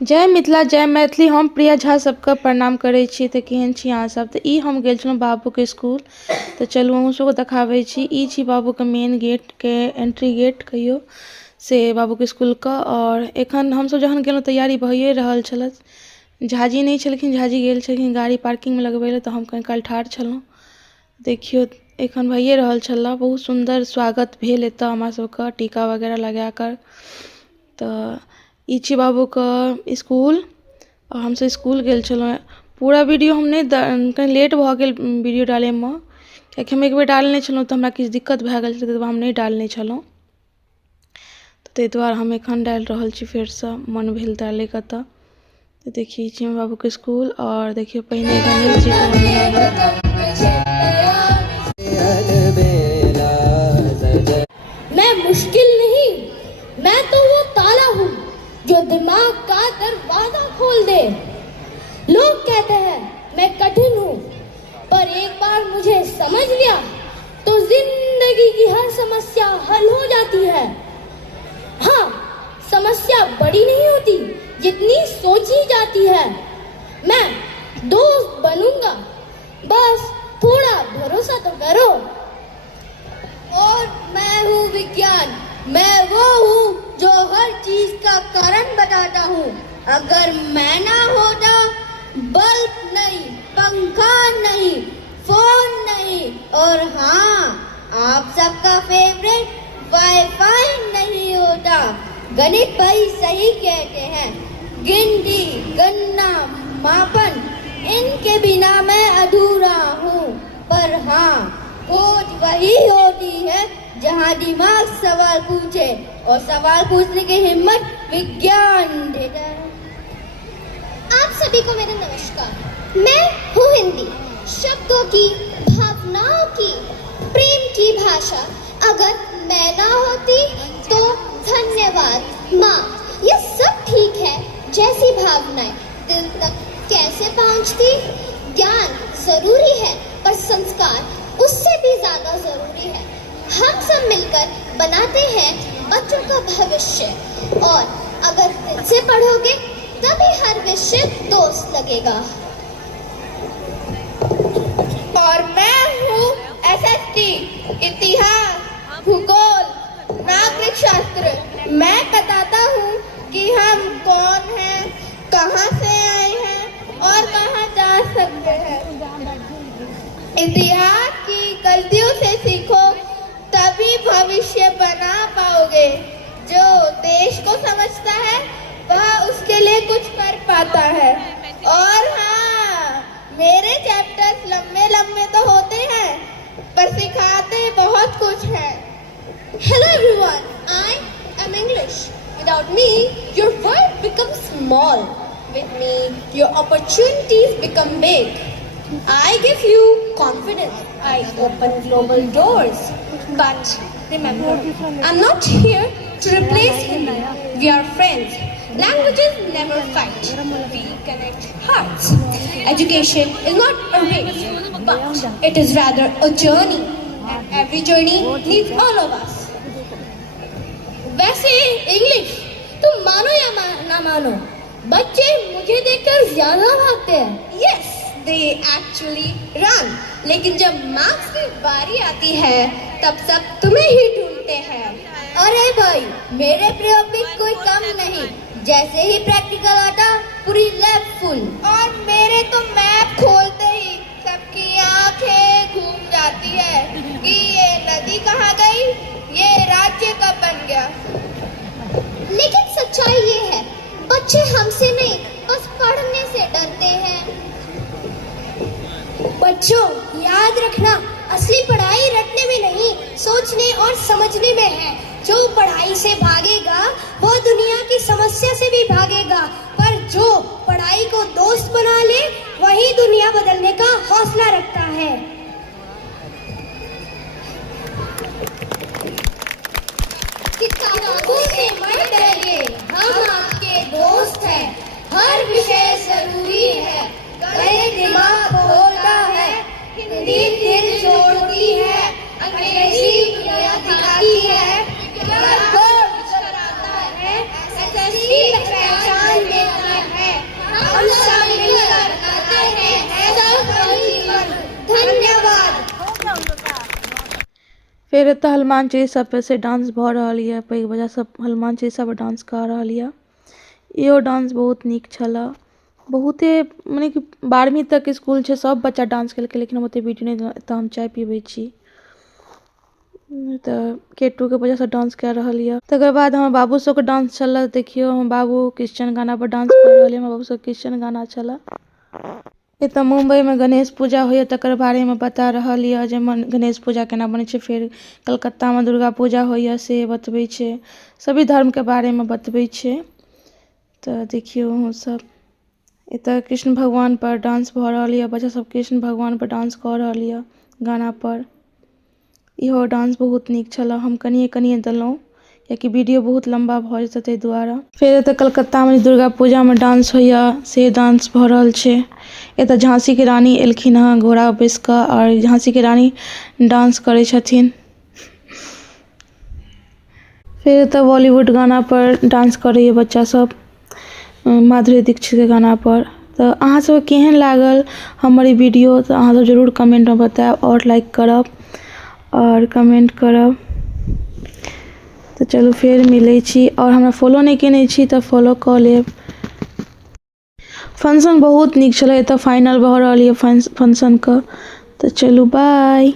जय मिथिला जय मैथिली। हम प्रिया झा सबके प्रणाम करै छी। तऽ केहन छी अहाँ सब? तऽ ई हम गेल छलहुँ बाबूके स्कूल। तऽ चलू अहूँ सबके देखाबै छी। ई छी बाबूके मेन गेटके एंट्री गेट कहियो से बाबूके स्कूलके। और एखन हमसब जखन गेलहुँ तैयारी भइए रहल छलै। झाजी नहि छलखिन, झाजी गेल छलखिन गाड़ी पार्किंगमे लगबै लए। तऽ हम कनि काल ठाढ़ छलहुँ। देखियौ एखन भइए रहल छलै। बहुत सुन्दर स्वागत भेल एतऽ हमरा सबके टीका वगैरह लगाकऽ। तऽ ई छी बाबूके स्कूल। और हमसब स्कूल गेल छलहुँ। पूरा वीडियो हम नहि, कनि लेट भऽ गेल वीडियो डालैमे, कियाकि हम एकबेर डालने छलहुँ तऽ हमरा किछु दिक्कत भऽ गेल छलै, ताहि दुआरे हम नहि डालने छलहुँ। ताहि दुआरे हम एखन डालि रहल छी फेरसँ, मन भेल डालैके। तऽ देखिए छी हमर बाबूके स्कूल। और देखिए पहिने गणेश जी को मैं मुश्किल नहीं, मैं तो वो ताला हूँ जो दिमाग का दरवाजा खोल दे। लोग कहते हैं मैं कठिन हूँ, पर एक बार मुझे समझ लिया तो जिंदगी की हर समस्या हल हो जाती है। हाँ, समस्या बड़ी नहीं होती जितनी सोची जाती है। मैं दोस्त बनूंगा, बस थोड़ा भरोसा तो करो। और मैं हूँ विज्ञान, मैं वो हूँ जो हर चीज का कारण बताता हूँ। अगर मैं ना होता, बल्ब नहीं, पंखा नहीं, फोन नहीं, और हाँ, आप सबका फेवरेट वाईफाई नहीं होता। गणित भाई सही कहते हैं, गिनती, गणना, मापन, इनके बिना मैं अधूरा हूँ। पर हाँ, खोज वही होती है जहाँ दिमाग सवाल पूछे, और सवाल पूछने की हिम्मत विज्ञान देता है। आप सभी को मेरा नमस्कार। मैं हूँ हिंदी। शब्दों की, भावनाओं की, प्रेम की भाषा अगर मैं ना होती तो धन्यवाद माँ, ये सब ठीक है। जैसी भावनाएं दिल तक कैसे पहुँचती? ज्ञान जरूरी है, पर संस्कार उससे भी ज्यादा जरूरी है। हम सब मिलकर बनाते हैं बच्चों का भविष्य, और अगर दिल से पढ़ोगे तभी हर विषय दोस्त लगेगा। और मैं हूँ एसएसटी, इतिहास, भूगोल, नागरिक शास्त्र। मैं बताता हूँ कि हम कौन हैं, कहाँ से आए हैं और कहाँ जा सकते हैं। इतिहास की गलतियों से सीखो, तभी भविष्य बना पाओगे। जो देश को समझता है वह उसके लिए कुछ कर पाता है। और हाँ, मेरे चैप्टर्स लंबे लंबे तो होते हैं, पर सिखाते बहुत कुछ है। Hello everyone, I am English. Without me, your world becomes small. With me, your opportunities become big. I give you confidence. I open global doors. But remember, I'm not here to replace you. We are friends. Languages never fight. We connect hearts. Education is not a race, but it is rather a journey. And every journey needs all of us. वैसे English तुम मानो या ना मानो, बच्चे मुझे देखकर ज्यादा भागते हैं। Yes, they actually run. लेकिन जब मार्क्स की बारी आती है तब सब तुम्हें ही ढूंढते हैं। अरे भाई, मेरे प्रयोग भी कोई कम नहीं। जैसे ही प्रैक्टिकल आता, पूरी लैब फुल। और मेरे तो मैप खोलते ही सबकी आंखें घूम जाती है कि ये नदी कहाँ गई, ये राज्य कब बन गया। लेकिन सच्चाई ये है, बच्चे हमसे नहीं बस पढ़ने से डरते हैं। बच्चों, याद रखना, असली पढ़ाई रटने में नहीं, सोचने और समझने में है। जो पढ़ाई से भागेगा वो दुनिया की समस्या से भी भागेगा, पर जो पढ़ाई को दोस्त बना ले वही दुनिया बदलने का हौसला रखता है। किताबों से मत डरिए, हम आपके दोस्त हैं। हर विषय जरूरी है, गणित दिमाग खोलता है, हिंदी दिल जोड़ती है, अंग्रेजी दुनिया दिखाती है, विज्ञान को विचार आता है, एसएससी पहचान देता है। फिर एतऽ हनुमान चालीसा पर से डांस भऽ रहल यऽ, पैघ बच्चा सब हनुमान चालीसा पर डांस कऽ रहल यऽ। इहो डांस बहुत नीक छलऽ। बहुते मने कि 12वीं तक स्कूल छै, सब बच्चा डांस केलकै, लेकिन हम ओते वीडियो नहीं, एतऽ हम चाय पीबै छी। तऽ K2 के बच्चा सब डांस कऽ रहल यऽ। तकर बाद हमर बाबू सबके डांस छलऽ, देखियो हमर बाबू क्रिश्चियन गाना पर डांस कऽ रहल यऽ। हमर बाबू सब क्रिश्चियन गाना छलऽ। एतऽ मुंबई में गणेश पूजा होइए, तकर बारे में बता रहल यऽ जे गणेश पूजा केना बनै छै। फेर कलकत्ता में दुर्गा पूजा होइए, से बतबै छै। सभी धर्म के बारे में बतबै छै। तऽ देखियो अहूँ सब, एतऽ कृष्ण भगवान पर डांस भऽ रहल यऽ। बच्चा सब कृष्ण भगवान पर डांस कऽ रहल यऽ गाना पर। इहो डांस बहुत नीक छलऽ। हम कनिए देलहुँ कियाकि वीडियो बहुत लम्बा भऽ जेतै ताहि दुआरे। फेर एतऽ कलकत्ता में दुर्गा पूजा में डांस होइए, से डांस भऽ रहल छै। एतऽ झांसी की रानी एलखिन हँ घोड़ा बैस कऽ, और झांसी की रानी डांस करै छथिन। फिर एतऽ बॉलीवुड गाना पर डांस करैए बच्चा सब, माधुरी दीक्षित के गाना पर। तऽ अहाँ सब केहन लागल हमर ई वीडियो, तऽ अहाँ सब जरूर कमेंट में बताएब, और लाइक करब और कमेंट करब। तऽ चलू फेर मिलै छी, और हमरा फॉलो नहीं केने छी तऽ फॉलो कऽ लेब। फंक्शन बहुत नीक छलै, एतऽ फाइनल भऽ रहल यऽ फंक्शन के। तऽ चलू बाय।